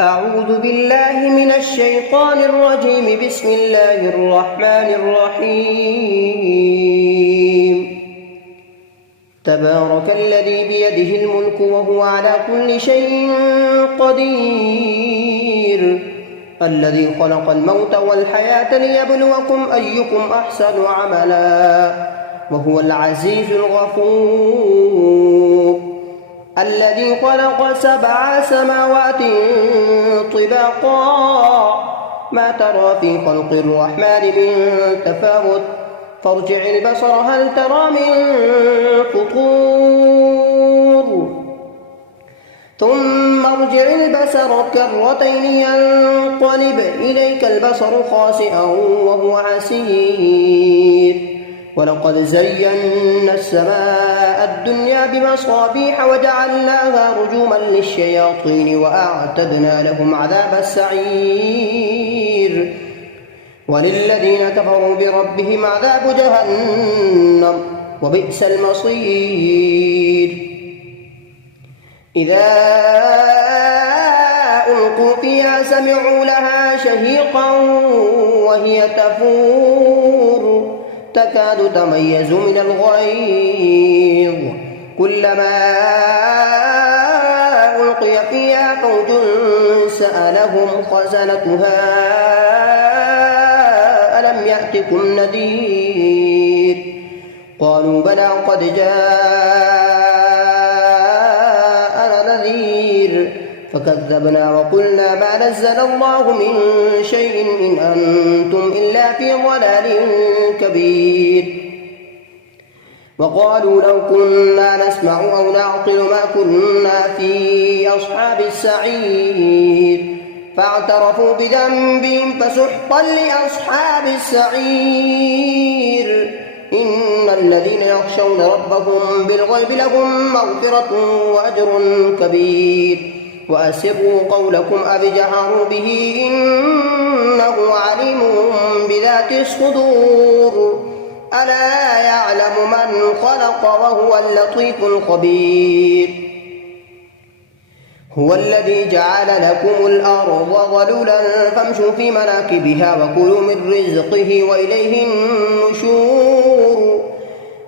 أعوذ بالله من الشيطان الرجيم. بسم الله الرحمن الرحيم. تبارك الذي بيده الملك وهو على كل شيء قدير، الذي خلق الموت والحياة ليبلوكم أيكم أحسن عملا، وهو العزيز الغفور. الذي خلق 7 سماوات طباقا، ما ترى في خلق الرحمن من تفاوت، فارجع البصر هل ترى من فطور، ثم ارجع البصر كرتين ينقلب إليك البصر خاسئا وهو حسير. ولقد زينا السماء الدنيا بمصابيح وجعلناها رجوما للشياطين وأعتدنا لهم عذاب السعير. وللذين كفروا بربهم عذاب جهنم وبئس المصير. إذا ألقوا فيها سمعوا لها شهيقا وهي تفور، تكاد تميز من الغيظ، كلما ألقي فيها فوج سألهم خزنتها ألم يأتكم نذير، قالوا بلى قد جاءنا نذير، فكذبنا وقلنا ما نزل الله من شيء إن أنتم إلا في ضلال كبير. وقالوا لو كنا نسمع أو نعقل ما كنا في أصحاب السعير، فاعترفوا بذنبهم فسحقا لأصحاب السعير. إن الذين يخشون ربهم بالغيب لهم مغفرة وأجر كبير. وأسروا قولكم أو اجهروا به إنه عليم بذات الصدور. ألا يعلم من خلق وهو اللطيف الخبير. هو الذي جعل لكم الأرض ظلولا فامشوا في مناكبها وكلوا من رزقه وإليه النشور.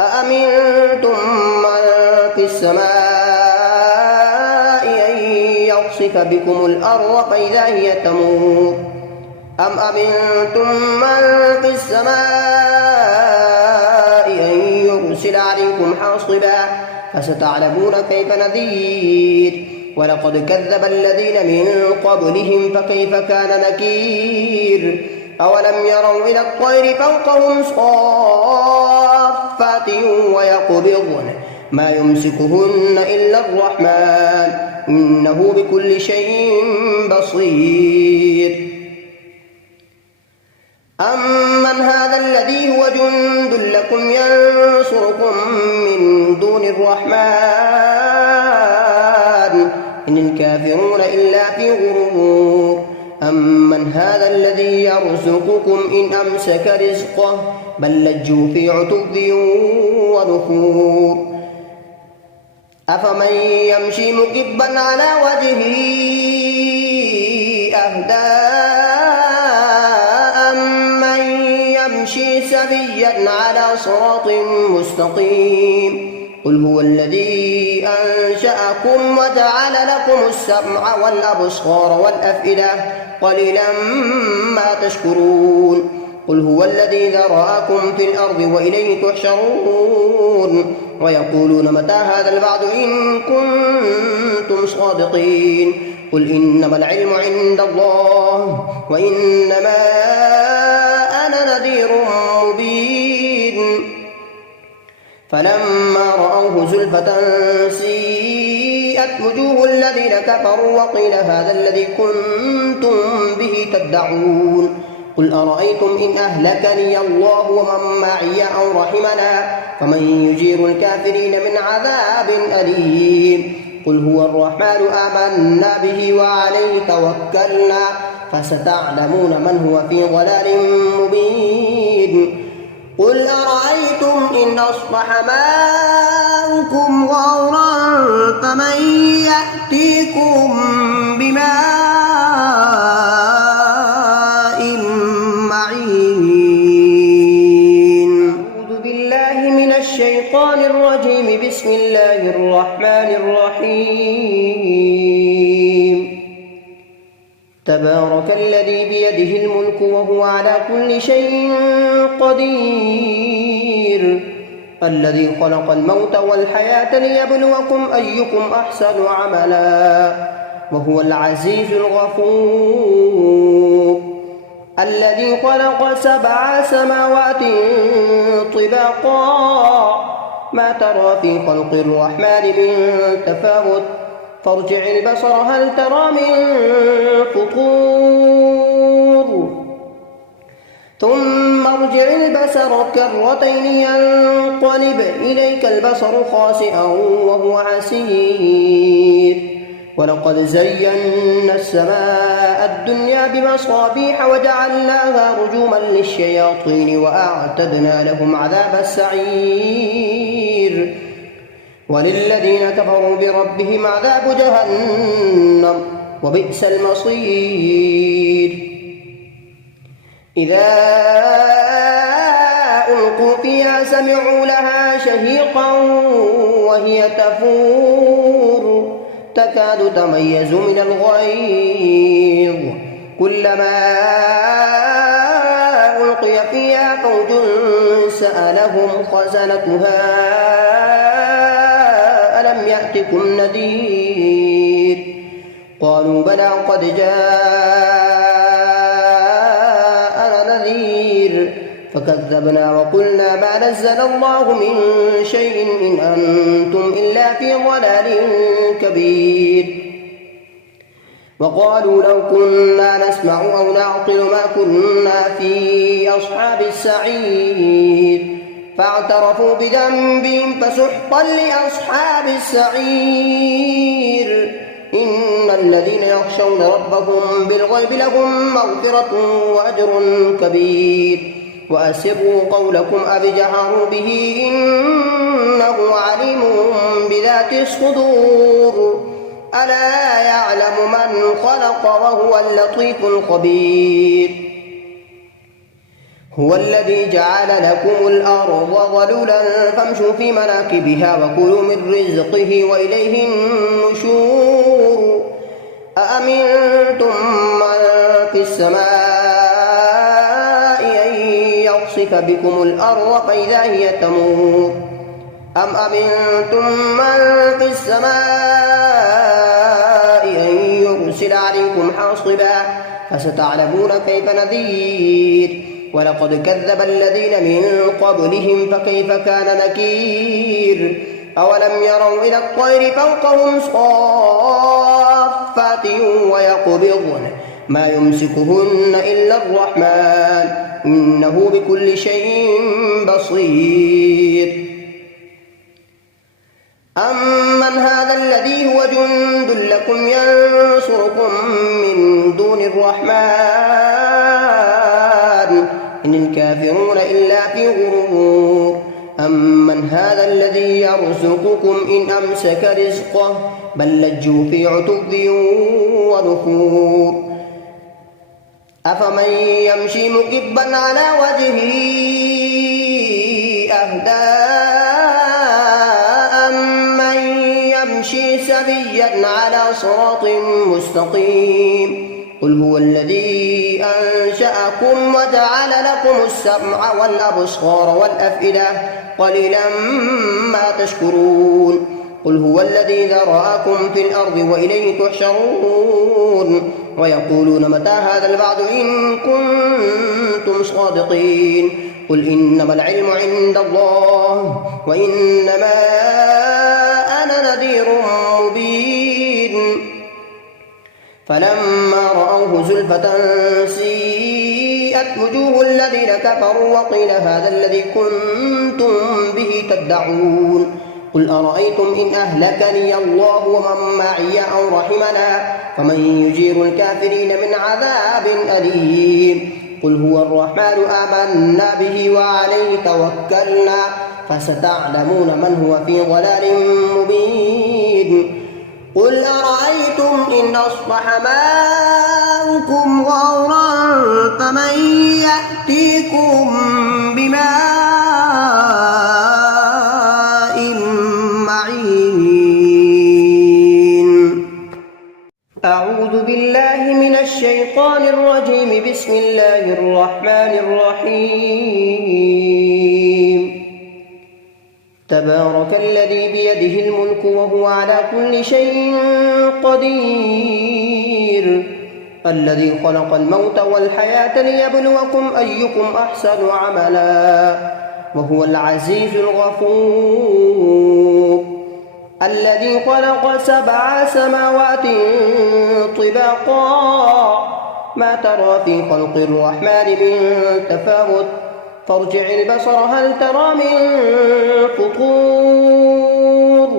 أأمنتم من في السماء أن يخسف بكم الأرض فإذا هي تمور، أم أمنتم من في السماء أن يرسل عليكم حاصبا، فستعلمون كيف نذير. ولقد كذب الذين من قبلهم فكيف كان نكير. أولم يروا إلى الطير فوقهم صافات ويقبضن ما يمسكهن إلا الرحمن إنه بكل شيء بصير. أمن هذا الذي هو جند لكم ينصركم من دون الرحمن إن الكافرون إلا في غرور. أمن هذا الذي يرزقكم إن أمسك رزقه بل لجوا في عتو ونفور. أفمن يمشي مكبا على وجهه أهدى أمن يمشي سويا على صراط مستقيم. قل هو الذي أنشأكم وجعل لكم السمع والأبصار والأفئدة قليلا ما تشكرون. قل هو الذي ذرأكم في الأرض وإليه تحشرون. ويقولون متى هذا الوعد إن كنتم صادقين. قل إنما العلم عند الله وإنما أنا نذير مبين. فلما رأوه زلفة سيئت وجوه الذين كفروا وقيل هذا الذي كنتم به تدعون. قل أرأيتم إن أهلكني الله ومن معي أو رحمنا فمن يجير الكافرين من عذاب أليم. قل هو الرحمن آمنا به وعليه توكلنا فستعلمون من هو في ضلال مبين. قل أرأيتم إن أصبح ماؤكم غورا فمن يأتيكم بماء تبارك الذي بيده الملك وهو على كل شيء قدير الذي خلق الموت والحياة ليبلوكم أيكم أحسن عملا وهو العزيز الغفور الذي خلق 7 سماوات طباقا ما ترى في خلق الرحمن من تفاوت فارجع البصر هل ترى من فطور ثم ارجع البصر كرتين ينقلب إليك البصر خاسئا وهو حسير ولقد زينا السماء الدنيا بمصابيح وجعلناها رجوما للشياطين وأعتدنا لهم عذاب السعير وللذين كفروا بربهم عذاب جهنم وبئس المصير إذا ألقوا فيها سمعوا لها شهيقا وهي تفور تكاد تميز من الغيظ كلما ألقي فيها فوج سألهم خزنتها ألم يأتكم نذير قالوا بلى قد جاءنا نذير فكذبنا وقلنا ما نزل الله من شيء إن أنتم إلا في ضلال كبير وقالوا لو كنا نسمع أو نعقل ما كنا في أصحاب السعير فاعترفوا بذنبهم فسحقا لأصحاب السعير إن الذين يخشون ربهم بالغيب لهم مغفرة وأجر كبير وأسروا قولكم أو اجهروا به إنه عليم بذات الصدور ألا يعلم من خلق وهو اللطيف الخبير هو الذي جعل لكم الأرض ظلولا فامشوا في مناكبها وكلوا من رزقه وإليه النشور أأمنتم من في السماء أن يخسف بكم الأرض فإذا هي تمور أم أمنتم من في السماء أن يرسل عليكم حاصبا فستعلمون كيف نذير ولقد كذب الذين من قبلهم فكيف كان نكير أولم يروا إلى الطير فوقهم صافات ويقبضن ما يمسكهن إلا الرحمن إنه بكل شيء بصير أمن هذا الذي هو جند لكم ينصركم من دون الرحمن إن الكافرون إلا في غرور أمن هذا الذي يرزقكم إن أمسك رزقه بل لجوا في عتب ونفور أفمن يمشي مكبا على وجهه أهدى أمن يمشي سويا على صراط مستقيم قل هو الذي أنشأكم وجعل لكم السمع والأبصار والأفئدة قليلا ما تشكرون قل هو الذي ذرأكم في الأرض وإليه تحشرون ويقولون متى هذا الوعد إن كنتم صادقين قل إنما العلم عند الله وإنما أنا نذير مبين فلما رأوه زلفة سيئت وجوه الذين كفروا وقيل هذا الذي كنتم به تدعون قل أرأيتم إن أهلكني الله ومن معي أو رحمنا فمن يجير الكافرين من عذاب أليم قل هو الرحمن آمنا به وعليه توكلنا فستعلمون من هو في ضلال مبين قل أرأيتم إن أصبح ماؤكم غورا فمن يأتيكم بماء معين أعوذ أعوذ بالله من الشيطان الرجيم. بسم الله الرحمن الرحيم. تبارك الذي بيده الملك وهو على كل شيء قدير، الذي خلق الموت والحياة ليبلوكم أيكم أحسن عملا، وهو العزيز الغفور. الذي خلق 7 سماوات طباقا، ما ترى في خلق الرحمن من تفاوت، فارجع البصر هل ترى من فطور،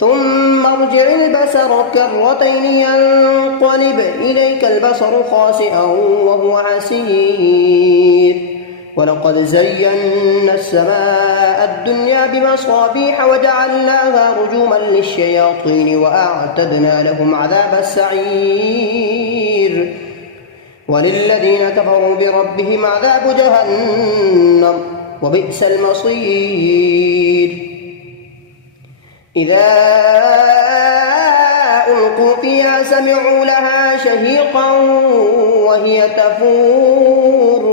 ثم ارجع البصر كرتين ينقلب إليك البصر خاسئا وهو حسير. ولقد زينا السماء الدنيا بمصابيح وجعلناها رجوما للشياطين وأعتدنا لهم عذاب السعير. وللذين كفروا بربهم عذاب جهنم وبئس المصير. إذا ألقوا فيها سمعوا لها شهيقا وهي تفور،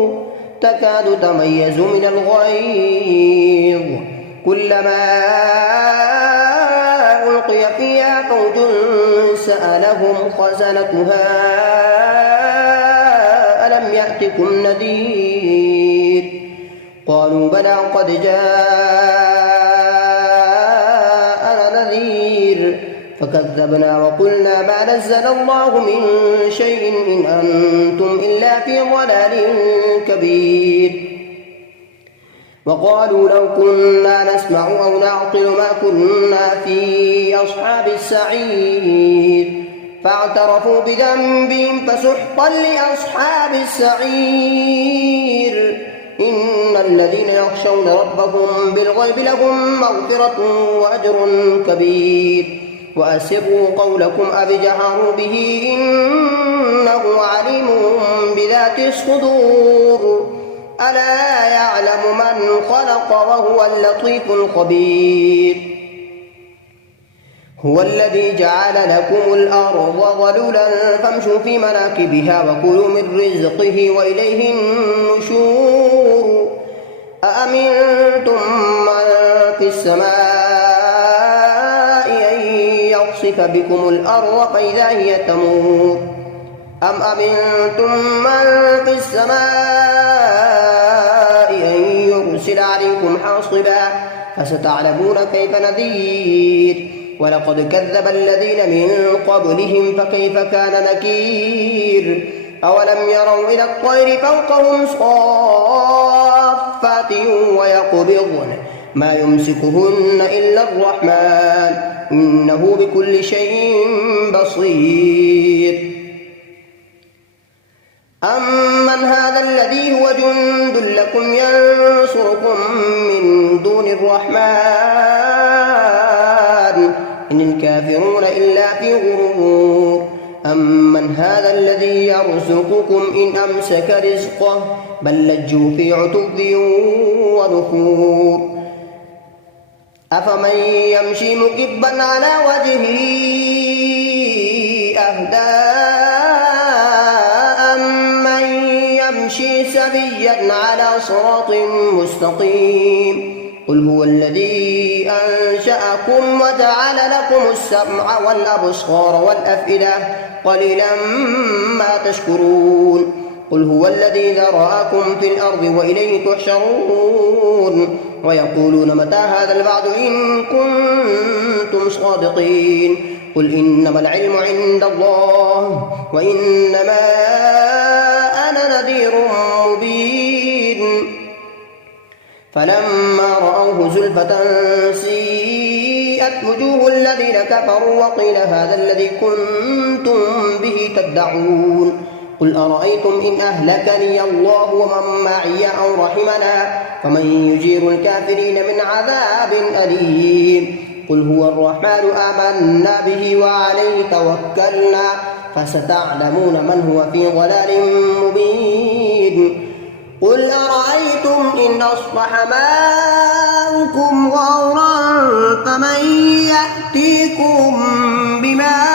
تكاد تميز من الغيظ، كلما ألقي فيها فوج سألهم خزنتها ألم يأتكم نذير، قالوا بلى قد جاءنا نذير، فكذبنا وقلنا ما نزل الله من شيء إن أنتم إلا في ضلال كبير. وقالوا لو كنا نسمع أو نعقل ما كنا في أصحاب السعير، فاعترفوا بذنبهم فسحقا لأصحاب السعير. إن الذين يخشون ربهم بالغيب لهم مغفرة وأجر كبير. وأسروا قولكم أو اجهروا به إنه عليم بذات الصدور. ألا يعلم من خلق وهو اللطيف الخبير. هو الذي جعل لكم الأرض ظلولا فامشوا في مناكبها وكلوا من رزقه وإليه النشور. أأمنتم من في السماء أن يخسف بكم الأرض فإذا هي تمور، أم أمنتم من في السماء أن يرسل عليكم حاصبا، فستعلمون كيف نذير. ولقد كذب الذين من قبلهم فكيف كان نكير. أولم يروا إلى الطير فوقهم صافات ويقبضن ما يمسكهن إلا الرحمن إنه بكل شيء بصير. أمن هذا الذي هو جند لكم ينصركم من دون الرحمن إن الكافرون إلا في غرور. أمن هذا الذي يرزقكم إن أمسك رزقه بل لجوا في عتو ونفور. أفمن يمشي مكبا على وجهه أهدى أمن يمشي سويا على صراط مستقيم. قل هو الذي أنشأكم وجعل لكم السمع والأبصار والأفئدة قليلا ما تشكرون. قل هو الذي ذرأكم في الأرض وإليه تحشرون. ويقولون متى هذا الوعد إن كنتم صادقين. قل إنما العلم عند الله وإنما أنا نذير مبين. فلما رأوه زلفة سيئت وجوه الذين كفروا وقيل هذا الذي كنتم به تدعون. قل أرأيتم إن أهلكني الله ومن معي أو رحمنا فمن يجير الكافرين من عذاب أليم. قل هو الرحمن آمنا به وعليه توكلنا فستعلمون من هو في ضلال مبين. قل أرأيتم إن أصبح ماؤكم غورا فمن يأتيكم بماء